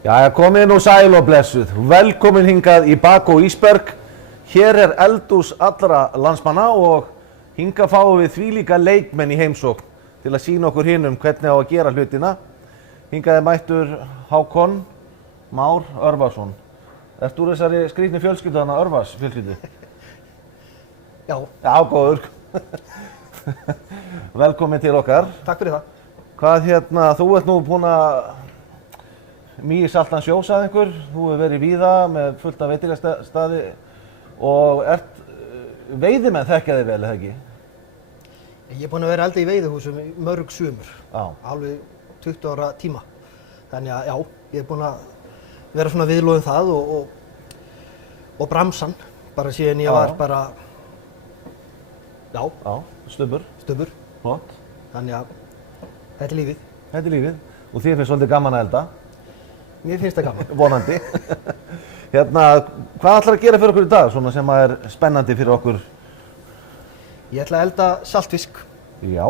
Jæja, komið nú sæl og blessuð. Velkomin hingað í Bakó Ísberg. Hér eldhús allra landsmanna og hingað fáum við þvílíka leikmenn í heimsókn til að sýna okkur hinum hvernig á að gera hlutina. Hingað mættur Hákon Már Örvarsson. Ertu úr þessari skrýtnu fjölskyldu þarna, Örvars fjölskyldu? Já. Já, góður. Velkomin til okkar. Takk fyrir það. Hvað þú ert nú búinn að mýi saltan sjó, sagði einhver. Þú hefur verið víða með fullt af veitingastaði og veiðimenn þekkja þig vel, eða ekki? Ég er búinn að vera elda í veiðihúsum í mörg sumur. Já. Alveg 20 ára tíma. Þannig að já, ég er búinn að vera svona viðloðin það og bramsan. Bara síðan ég var bara, já, Stubbur. Flott. Þannig að þetta er lífið. Þetta er lífið. Og þér finnst svolítið gaman að elda? Mér finnst það gaman. Vonandi. Hvað ætlar að gera fyrir okkur í dag, svona sem er spennandi fyrir okkur? Ég ætla að elda saltfisk. Já.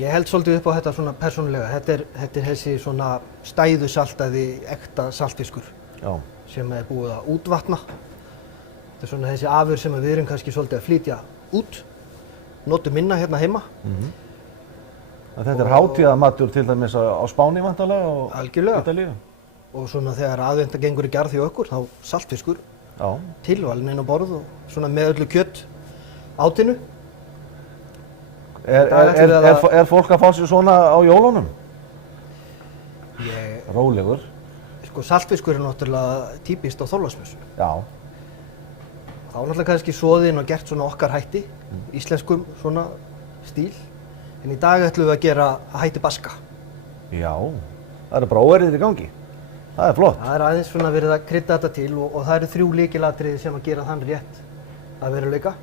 Ég held svolítið upp á þetta svona persónulega. Þetta er þessi svona stæðusaltaði ekta saltfiskur. Já. Sem er búið að útvatna. Þetta er svona þessi afurð sem við erum kannski svolítið að flytja út. Notum minna hérna heima. Þetta er hátíðamatur til dæmis á Spáni vantarlega og algjörlega. Ítalíu. Og svona þegar aðventa gengur í garð hjá okkur, þá saltfiskur. Já. Tilvalinn inn á borð og svona með öllu kjött átinu. Er fólk að fá sér svona á jólunum? Rólegur. Sko saltfiskur er náttúrulega típist á Þorláksmessu. Já. Þá er náttúrulega kannski soðinn og gert svona okkar hætti, íslenskum svona stíl. En í dag ætlum við að gera hætti baska. Já. Það eru bara óeirðir í gangi. Það er flott. Það er aðeins svona verið að krydda þetta til og það eru 3 lykilatriði sem að gera þann rétt að veruleika.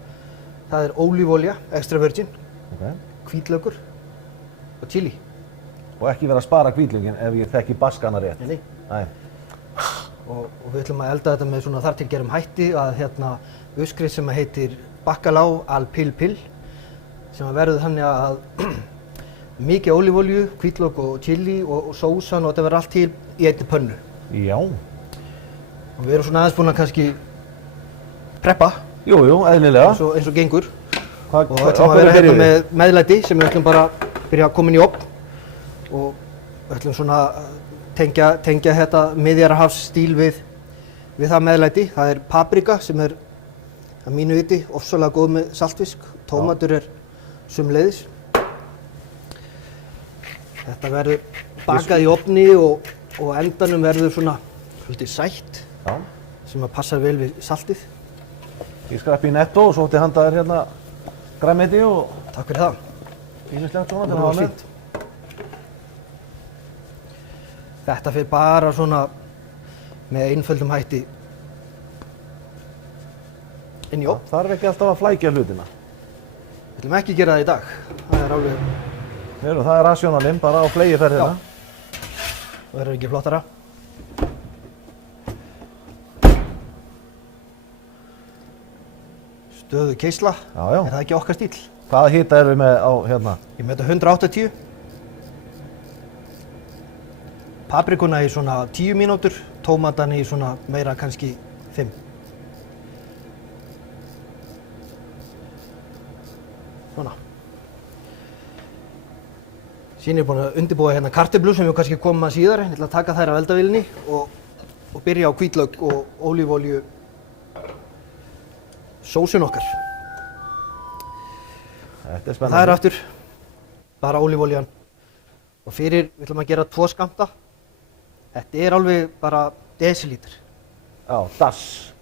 Það er ólífólja, extra virgin, hvítlaukur og chili. Og ekki vera að spara hvítlögin ef ég þekki baskana rétt. Nei. Og við ætlum að elda þetta með svona þar til gerum hætti að uppskrift sem heitir bacalao al pil pil sem að verður þannig að mikið ólífólju, hvítlauk og chili og sósan og þetta verður allt til í einni pönnu. Já. Og við erum svona aðeins búin að kannski preppa. Jú, eðlilega. Eins og gengur. Og við ætlum að vera hérna með meðlæti sem við ætlum bara að byrja að koma inn í ofn. Og við ætlum svona að tengja þetta Miðjarðarhafsstíl við það meðlæti. Það er paprika sem er að mínu viti ofsalega góð með saltfisk. Tómatur er sömuleiðis. Þetta verður bakað í ofni og endanum verður svona svolítið sætt sem að passa vel við saltið. Ég skrappi í netto og svo ætti handa þér hérna grænmeti og... Takk fyrir það. Ýmislegt svona til að hafa með. Þetta fyrir bara svona með einföldum hætti inn í ofn. Það þarf ekki alltaf að flækja hlutina. Við ætlum ekki að gera það í dag. Það er alveg... Það er rasjónalinn bara á flegiferðina. Það verður ekki flottara. Stöðu keisla. Er það ekki okkar stíl? Hvaða hita erum við með á hérna? Ég með þetta 180. Paprikuna í svona 10 mínútur. Tómatana í svona meira kannski 5. Svona. Síðan er ég búinn að undirbúa hérna kartöflur sem við kannski komum að síðar. Ég ætla að taka þær af eldavélinni og byrja á hvítlauk og ólífólju sósun okkar. Þetta er spennandi. Það er aftur bara ólífóljan. Og við ætlum að gera 2 skammta. Þetta er alveg bara desilítur. Já, dass.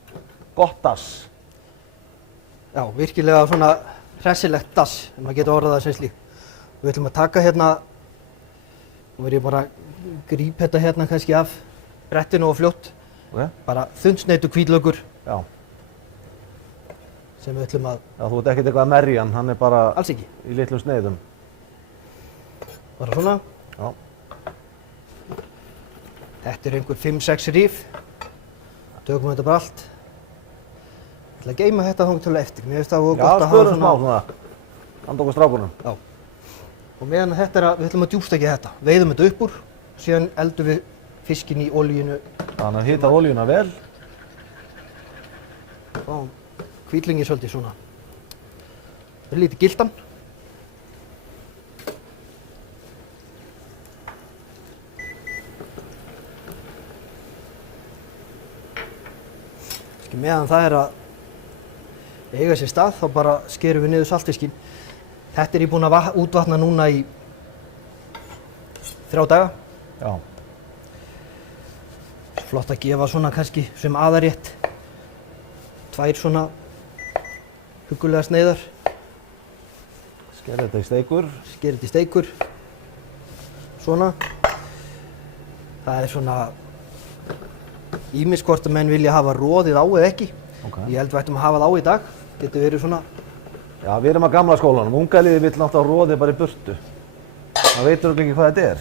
Gott dass. Já, virkilega svona hressilegt dass, ef maður getur orðað það sem slíkt. Við ætlum að taka hérna, og verð ég bara að grípa þetta hérna kannski af brettinu og fljótt. Bara þunnsneitur hvítlaukur. Já. Sem við ætlum að... Já, þú ert ekkert eitthvað að merja hann, hann er bara... Alls ekki. Í litlum sneiðum. Bara svona. Já. Þetta er einhver 5-6 ríf. Tökum þetta bara allt. Ég ætla að geyma þetta þangað til eftir. Mér finnst það gott að hafa spörum smá svona. Handa okkur strákunum. Já. Og meðan þetta við ætlum að djúpstekja þetta. Veiðum þetta upp úr, síðan eldum við fiskinn í olíunu. Þannig að hita olíuna vel. Fáum hvítlingi svolítið svona. Lítið giltan. Meðan það að eiga sér stað, þá bara skerum við niður saltfiskinn. Þetta er ég búinn að útvatna núna í 3 daga. Já. Flott að gefa svona kannski sem aðarrétt 2 svona huggulega sneiðar. Skerið þetta í steikur. Skerið þetta í steikur. Svona. Það er svona ýmis hvort að menn vilja hafa roðið á eða ekki. Okay. Ég held við ættum að hafa það á í dag. Getur verið svona. Já, við erum að gamla skólanum. Unga liðið vill náttúrulega roðið bara í burtu. Það veitur ekki hvað þetta er.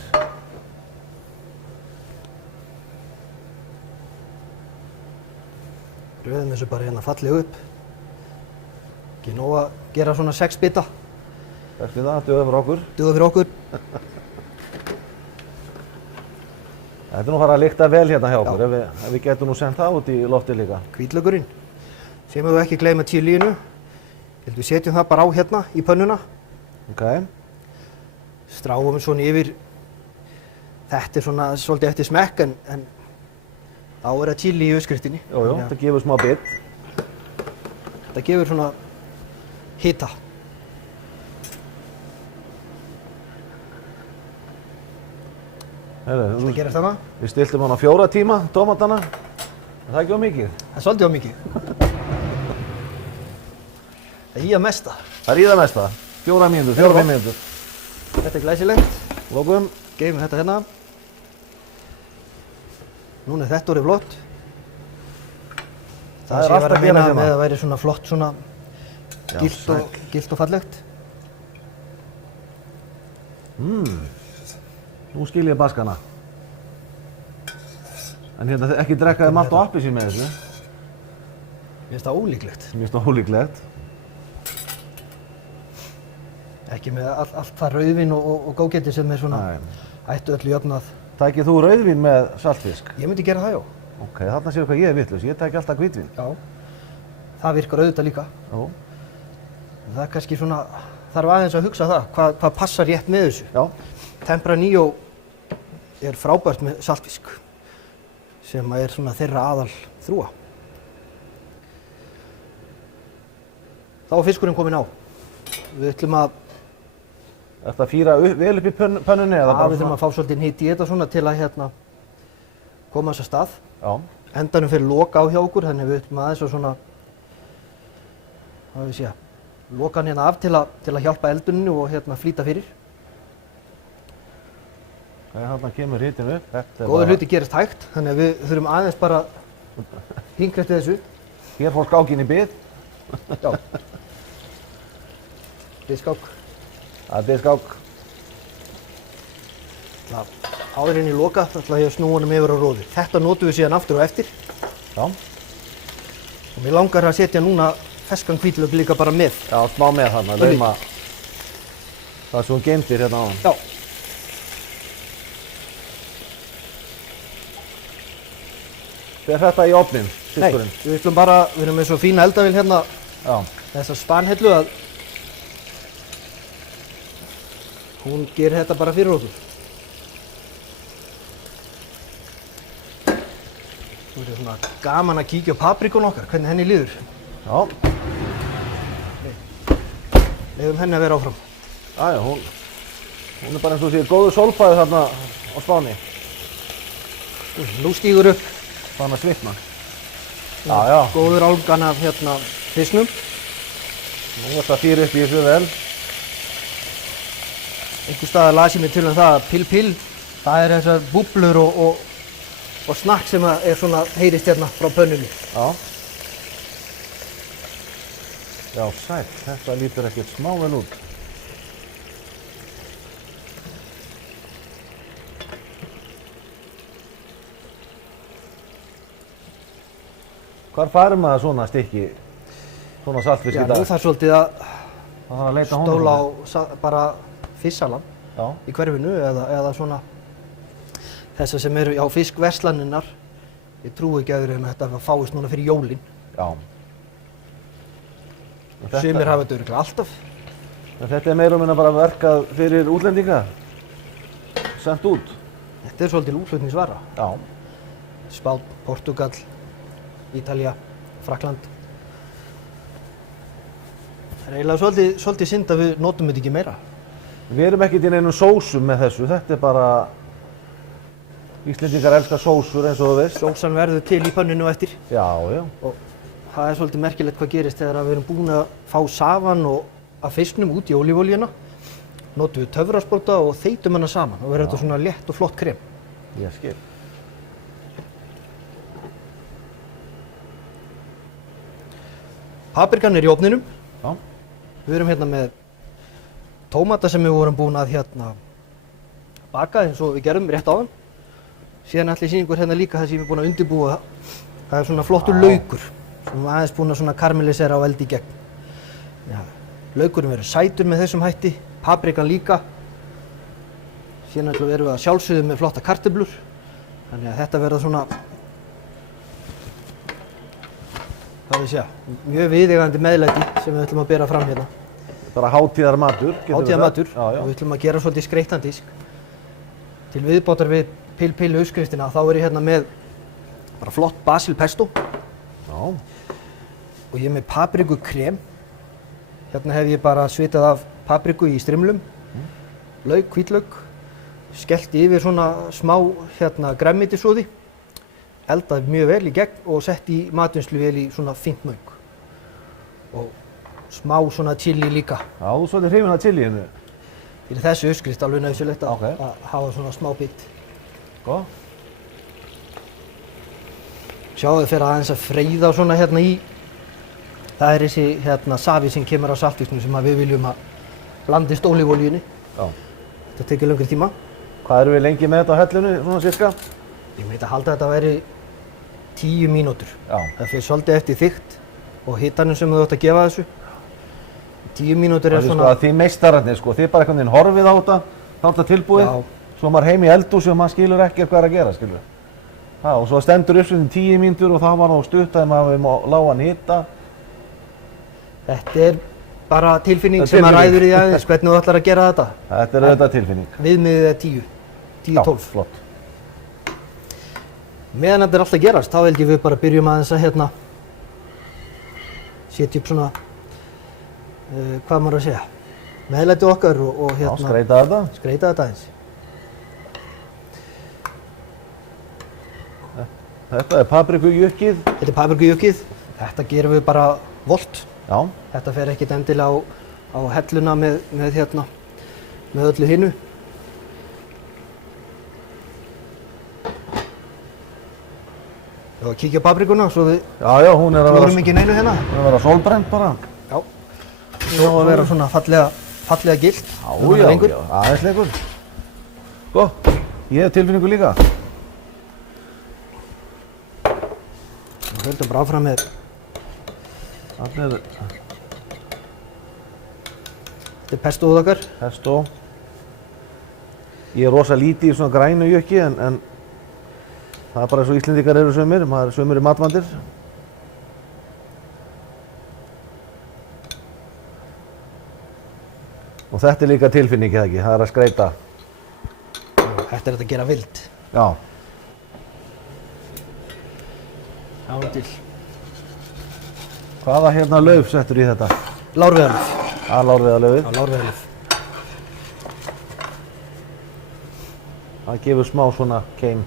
Röðum þessu bara hérna fallega upp. Ekki nóg að gera svona 6 bita. Takk fyrir það, duða fyrir okkur. Duða fyrir okkur. Þetta er nú fara að lykta vel hérna hjá okkur, ef við getum nú sendt það út í lofti líka. Hvítlaukurinn, sem við ekki gleyma chilíinu. Við setjum það bara á hérna í pönnuna. Ok. Stráum svona yfir. Þetta er svona svolítið eftir smekk, en þá er það chili í uppskriftinni. Jú, þetta gefur smá bit. Þetta gefur svona hita. Það gerast þarna. Við stiltum hana 4 tíma, tómatana. Er það ekki of mikið? Það er svolítið of mikið. Það er í að mesta. Það er í það mesta. 4 mínútur, 4-5 mínútur. Þetta er glæsilegt. Lokum. Geymum þetta hérna. Núna er þetta orðið flott. Það er allt að gera hérna. Með að væri svona flott, svona gilt og fallegt. Nú skil ég baskana. En hérna ekki drekkaði malt og appelsín með þessu. Mér finnst það ólíklegt. Mér finnst það ólíklegt. Ekki með allt það rauðvín og góðgæti sem er svona ættu öllu jöfnað. Tækir þú rauðvín með saltfisk? Ég myndi gera það, já. Ok, þarna séu hvað ég er vitlaus. Ég tæki alltaf hvítvín. Já. Það virkar auðvitað líka. Já. Það er kannski svona, þarf aðeins að hugsa það, hvað passar rétt með þessu. Já. Tempranillo er frábært með saltfisk sem er svona þeirra aðal þrúa. Þá er fiskurinn kominn á. Við ætlum að Ertu að fýra vel upp í pönnunni eða bara við þurfum að fá svolítið hita í þetta svona til að koma þess að stað. Já. Endanum fyrir loka á hjá okkur, þannig við ætlum aðeins að svona, hvað við sé, loka hann hérna af til að hjálpa elduninu og flýta fyrir. Þarna kemur hitinn upp. Góður hluti gerist hægt, þannig að við þurfum aðeins bara hingra eftir þessu. Hér fór skákinn í bið. Já. Biðskák. Það er biðskák. Áður inn í loka, þá ætla ég að snúa honum yfir á roði. Þetta notum við síðan aftur og eftir. Já. Og mér langar að setja núna ferskan hvítlauk líka bara með. Já, smá með þarna, lauma það sem hún geymdir hérna áðan. Já. Fer þetta í ofninn, fiskurinn? Nei, við ætlum bara, við erum með svo fína eldavél hérna, þessa spanhellu að hún gerir þetta bara fyrir okkur. Þú verður svona gaman að kíkja á paprikun okkar, hvernig henni líður. Já. Leyfum henni að vera áfram. Jæja, hún er bara eins og sé góður sólbæði þarna á Spáni. Nú stígur upp. Þannig að svitna. Já. Góður álgan af fisknum. Nú er þetta fýr upp í þessu vel. Einhver staðar las ég mig til það að pill, það er þessar búblur og snakk sem er svona heyrist hérna frá pönnunni. Já. Já, sæll. Þetta lítur ekkert smá vel út. Hvar fær maður svona stykki, svona saltfisk í dag? Já, nú þarf svolítið að stóla á bara fissalan í hverfinu eða svona. þessar sem eru á fiskverslanirnar, ég trúi ekki öðru en að þetta fáist núna fyrir jólin. Já. Sumir hafa þetta örugglega alltaf. Þetta meira og minna bara verkað fyrir útlendinga, sent út. Þetta svolítil útflutningsvara. Já. Spánn, Portúgal, Ítalía, Frakkland. Það eiginlega svolítið synd að við notum þetta ekki meira. Við erum ekkert í neinum sósum með þessu, þetta bara, Íslendingar elska sósur eins og þú veist. Sósan verður til í pönnunni á eftir. Já, já. Og það svolítið merkilegt hvað gerist þegar við erum búin að fá safann af fisknum út í ólífóljuna. Notum við töfrasprota og þeytum hana saman og verður þetta svona létt og flott krem. Ég skil. Paprikan í ofninum. Já. Við erum hérna með tómata sem við vorum búin að baka eins og við gerðum rétt áðan. Síðan ætla ég sýna ykkur hérna líka það sem ég er búin að undirbúa. Það svona flottur laukur sem við aðeins búin að karamellisera á eldi í gegn. Já. Laukurinn verður sætur með þessum hætti, paprikan líka. Síðan erum við að sjálfsögðu með flotta kartöflur. Þannig að þetta verður svona, hvað við segja, mjög viðeigandi meðlæti sem við ætlum að bera fram hérna. Bara hátíðarmatur. Hátíðarmatur Já, já. og við ætlum að gera svolítið skreyttan disk. Til viðbótar við pill uppskriftina þá er ég hérna með bara flott basil pesto. Já. Og ég er með paprikukrem. Hérna hef ég bara svitað af papriku í strimlum, lauk, hvítlauk, skellt yfir svona smá grænmetissoði, eldað mjög vel í gegn og sett í matvinnsluvél í svona fínt mauk. Og smá svona chili líka. Já, þú svolítið hrifin af chiliinu. Fyrir þessu uppskrift alveg nauðsynlegt að hafa svona smá bit. Góð. Sjáðu þið fyrir aðeins að freyða svona hérna í. Það er þessi safi sem kemur á saltfisknum sem við viljum að blandist ólífóljunni. Já. Þetta tekur lengri tíma. Hvað erum við lengi með þetta á hellunni, svona cirka? Ég myndi að halda að þetta væri 10 mínútur. Já. Það fyrir svolítið eftir þykkt og hitanum sem þú ætti að gefa þessu. 10 mínútur er svona... Þið meistararnir, þið bara einhvern veginn horfið á þetta, þá er þetta tilbúið. Já. Svo maður heim í eldhúsi og maður skilur ekkert hvað er að gera, skilur. Já, og svo stendur uppskriftin 10 mínútur og þá var það stutt að maður við lágan hita. Þetta er bara tilfinning sem að ræður í aðeins, hvernig þú ætlar að gera þetta. Þetta er auðvitað tilfinning. Viðmiðið er 10, 10-12. Já, flott. Meðan þetta er alltaf gerast, þá held ég við bara byrjum aðeins að setja upp svona, hvað maður að segja, meðlæti okkar og Já, skreyta þetta. Skreyta þetta aðeins. Þetta er paprikujukkið. Þetta er paprikujukkið. Þetta gerum við bara volt. Já. Þetta fer ekkert endilega á helluna með öllu hinnu. Ég var að kíkja á paprikuna svo við Já, hún er að vera... klórum ekki neinu hérna. Hún er að vera sólbrennd bara. Já. Svo að vera svona fallega gilt. Já, aðeins lengur. Ég hef tilfinningu líka. Við höldum bara áfram með... Þetta er pestóð okkar. Pesto. Ég er rosa lítið í svona grænu jökki en það er bara eins og Íslendingar eru sumir, maður er sumir í matvandir. Og þetta er líka tilfinning, eða ekki? Það er að skreyta. Þetta er þetta að gera vild. Já. Sjáum til. Hvaða lauf settur í þetta? Lárviðarlauf. Lárviðarlaufið. Já, lárviðarlauf. Það gefur smá svona keim.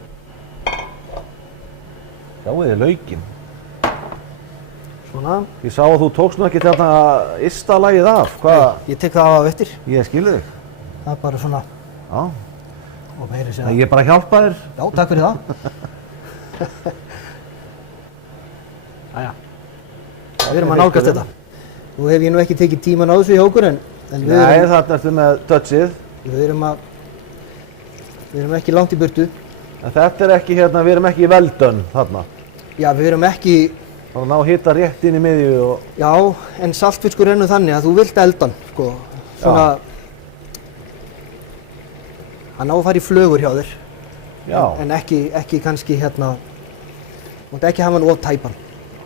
Sjáu þið laukinn. Svona. Ég sá að þú tókst nú ekki þarna ysta lagið af. Hvað? Ég tek það af eftir. Ég skilði þig. Það er bara svona. Já. Og meiri segja. Ég er bara að hjálpa þér. Já, takk fyrir það. Jæja. Við erum að nálgast þetta. Nú hef ég nú ekki tekið tíman á þessu hjá okkur en við Nei, þarna ertu með touchið. Við erum ekki langt í burtu. En þetta er ekki við erum ekki í veldön þarna. Já, við erum ekki... Það ná hita rétt inn í miðju og... Já, en saltfiskur er nú þannig að þú vilt eldan, Svona... Hann á að fara í flögur hjá þér. Já. En ekki kannski hérna, mátti ekki hafa hann of tæpan.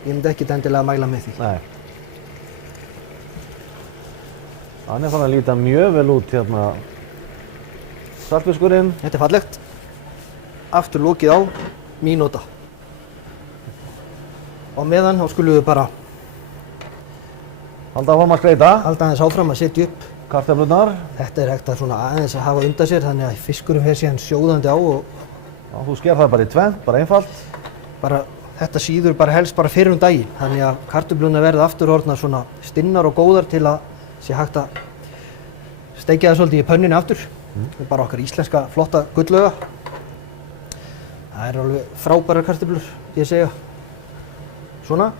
Ég myndi ekki endilega mæla með því. Nei. Hann er fann að líta mjög vel út hérna. Saltfiskurinn. Þetta er fallegt. Aftur lokið á, mínúta. Og meðan þá skulum við bara Halda áfram að skreita. halda aðeins áfram að setja upp. Kartöflurnar. Þetta er hægt að svona aðeins að hafa undan sér þannig að fiskurinn fer síðan sjóðandi á og Já, þú sker það bara í tvennt, bara einfalt. bara þetta síður bara helst bara fyrir daginn. Þannig að kartöflurnar verða aftur orðnar svona stinnar og góðar til að sé hægt að steikja það svolítið í pönnunni aftur. Það er bara okkar íslenska flotta gullauga. Það er alveg frábærar kartöflur, ég segja. Svona.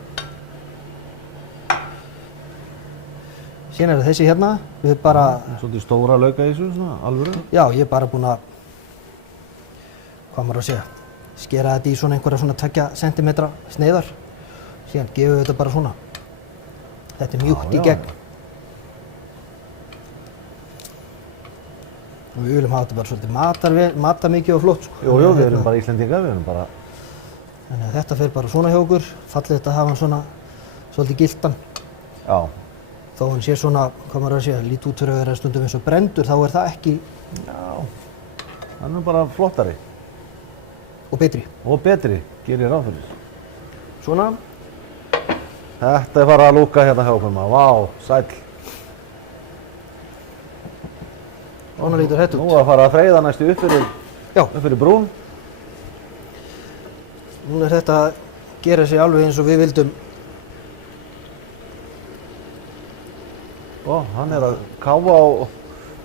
Síðan er það þessi hérna. Við bara, Svolítið stóra lauka í þessu, svona, alvöru. já, ég er bara búinn að, hvað maður að segja, skera þetta í svona einhverja svona 2 cm sneiðar. Síðan gefum við þetta bara svona. Þetta er mjúkt í gegn. Og við viljum hafa þetta bara svolítið matarmikið og flott, sko. Jú, við erum bara Íslendingar, við erum bara... Þannig að þetta fer bara svona hjá okkur. Fallegt að hafa hann svona svolítið giltan. Já. Þó hann sé svona, hvað maður að segja, lítið út fyrir að vera stundum eins og brendur, þá er það ekki Já. Hann er bara flottari. og betri. Og betri, gerir ráð fyrir. Svona. Þetta er bara að lúka hérna hjá okkur maður. Vá, sæll. Svona lítur þetta Nú út. að fara að freyða næstu Já, upp fyrir brún. núna er þetta að gera sig alveg eins og við vildum. Ó, hann er að káfa á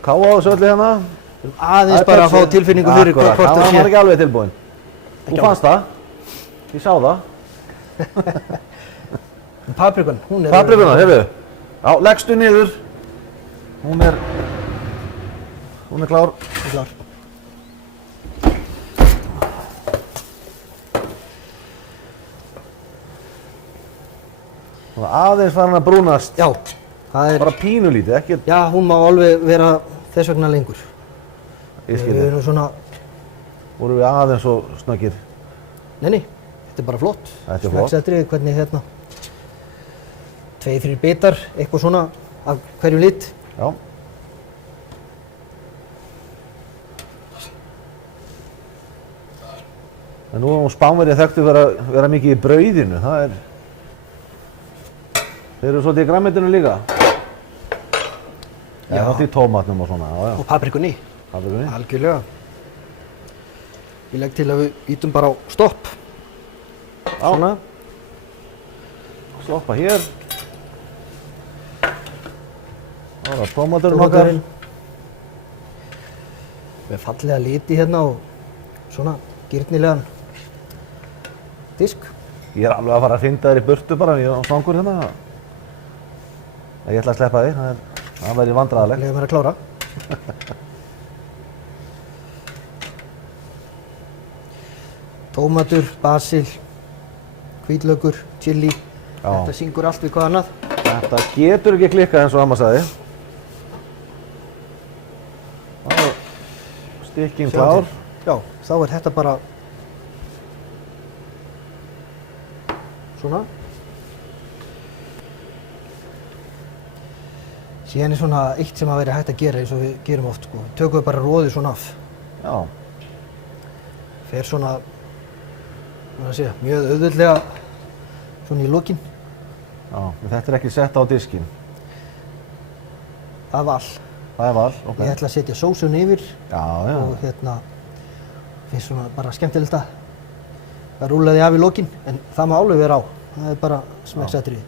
þessu öllu hérna. Aðeins bara að fá tilfinningu fyrir hvort það það var sé. ekki alveg tilbúinn. Þú Ekki fannst það. Ég sá það. Paprikan, hún er... Paprikuna, heyrðu. Já, leggstu niður. Hún er klár. Klár. Hún er aðeins farin að brúnast. Já, það er... Bara pínulítið, ekki? Já, hún má alveg vera þess vegna lengur. Ég skil Við þig. erum svona... Vorum við aðeins og snöggir. Nei, þetta er bara flott. Þetta er flott. Smekksatriði, hvernig hérna... 2-3 bitar, eitthvað svona af hverju lit. Já. En nú er hún Spánverið þekktu vera mikið í brauðinu, það er... Þeir eru svolítið í grænmetinu líka. Já. Það er í tómatnum og svona, já, Og paprikunni. Paprikunni. Algjörlega. Ég legg til að við ítum bara á stopp. Svona. Stoppa hér. Það er tómaturinn okkar. Tómaturinn. Með fallega liti hérna og svona girnilegan disk. Ég er alveg að fara að finna þér í burtu bara, ég er á svangur hérna. Ég ætla að sleppa því, það væri vandræðalegt. Leðum mér að klára. Tómatur, basil, hvítlaukur, chili. Já. Þetta syngur allt við hvað annað. Þetta getur ekki klikkað eins og amma sagði. Það er stykkin klár. Já, þá er þetta bara svona. Síðan er svona eitt sem að vera hægt að gera eins og við gerum oft, sko. Við tökum bara roðið svona af. Já. Fer svona, hvað að segja, mjög auðveldlega svona í lokin. Já, en þetta er ekki sett á diskinn. Það er val. Það er val, ok. Ég ætla að setja sósun yfir Já, já. og hérna finnst svona bara skemmtilegt að rúlla því af í lokin, en það má alveg vera á. Það er bara smekksatriði.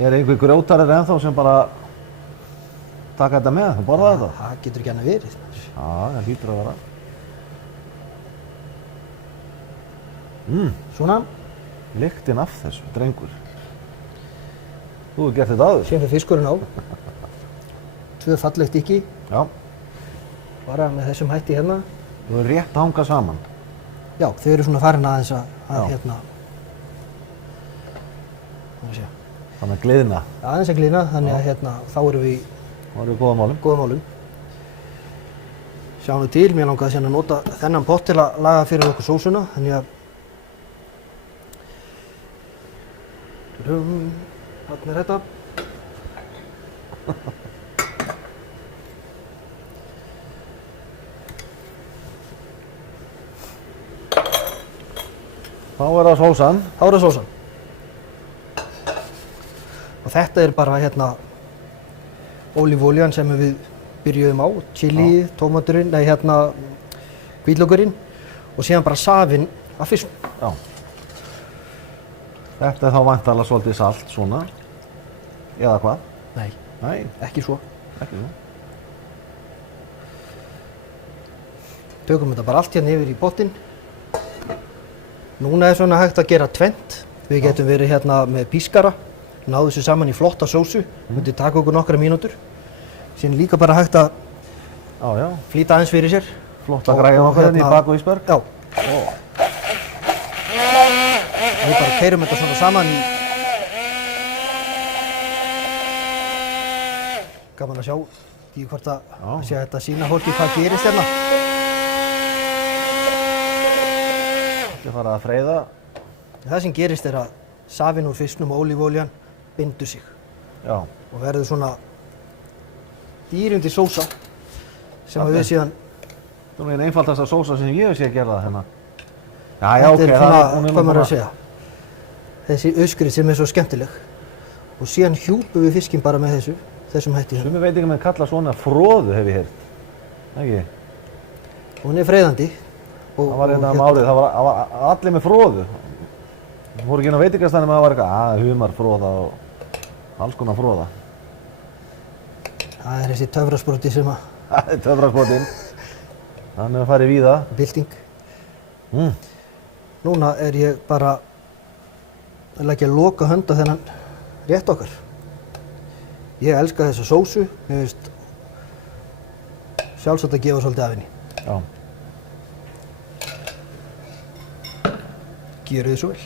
Er einhver grjótarir ennþá sem bara taka þetta með og borða þetta? Það getur ekki annað verið. Já, það hlýtur að vera. Svona, Lyktin af þessu, drengur. Þú hefur gert þetta áður. síðan fyrir fiskurinn á. 2 falleg stykki, Já. bara með þessum hætti hérna. Þú hefur rétt að hanga saman. Já, þau eru svona farin aðeins að Já. hérna, hvað sé, Það með gliðna. aðeins að glína, þannig að hérna, þá erum við í Það eru góða málum. góðum málum. Sjáum við til, mér langaði síðan að nota þennan pott til að laga fyrir okkur sósuna, þannig að þarna er þetta. Þá er það sósan. Þá er það sósan. Og þetta er bara hérna ólífólían sem við byrjuðum á, chili, tómaturinn, nei hérna hvítlaukurinn og síðan bara safinn af fisknum. Já. Þetta er þá væntanlega svolítið salt svona, eða hvað? Nei, Nei, ekki svo. ekki svo. Tökum þetta bara allt hérna yfir í pottinn. Núna er svona hægt að gera tvennt. Við getum verið hérna með pískara, náðu þessu saman í flotta sósu, myndi taka okkur nokkra mínútur. Síðan líka bara hægt að flýta aðeins fyrir sér. Flott að græja okkur hérna í Bak og Ísberg. Já. Við bara keyrum þetta svona saman í... Gaman að sjá í hvort að sé þetta sýna fólki hvað gerist hérna. Þetta fara að freyða. Það sem gerist er að safinn úr fisknum og ólífólían bindur sig. Já. Og verður svona dýrindi sósa sem við síðan... Það er einn einfaldasta sósa sem ég hef séð að gera það hérna. Já, ok. Þetta er svona, hvað maður að segja, þessi auskrið sem er svo skemmtileg. Og síðan hjúpum við fiskinn bara með þessum hætti. Sumir veitingamenn kalla svona froðu, hef ég heyrt. Ekki? Hún er freyðandi. Það var hérna árið, það var allir með froðu. Það voru ekki inn á veitingastæðum að það var eitthvað, humarfroða og alls konar froða. Það er þessi töfrasproti sem að... Það er töfrasprotinn. Þannig að farið víða. Bylting. Núna er ég bara að leggja loka hönd á þennan rétt okkar. Ég elska þessa sósu, mér finnst sjálfsagt að gefa svolítið af henni. Já. Gjörið þið svo vel.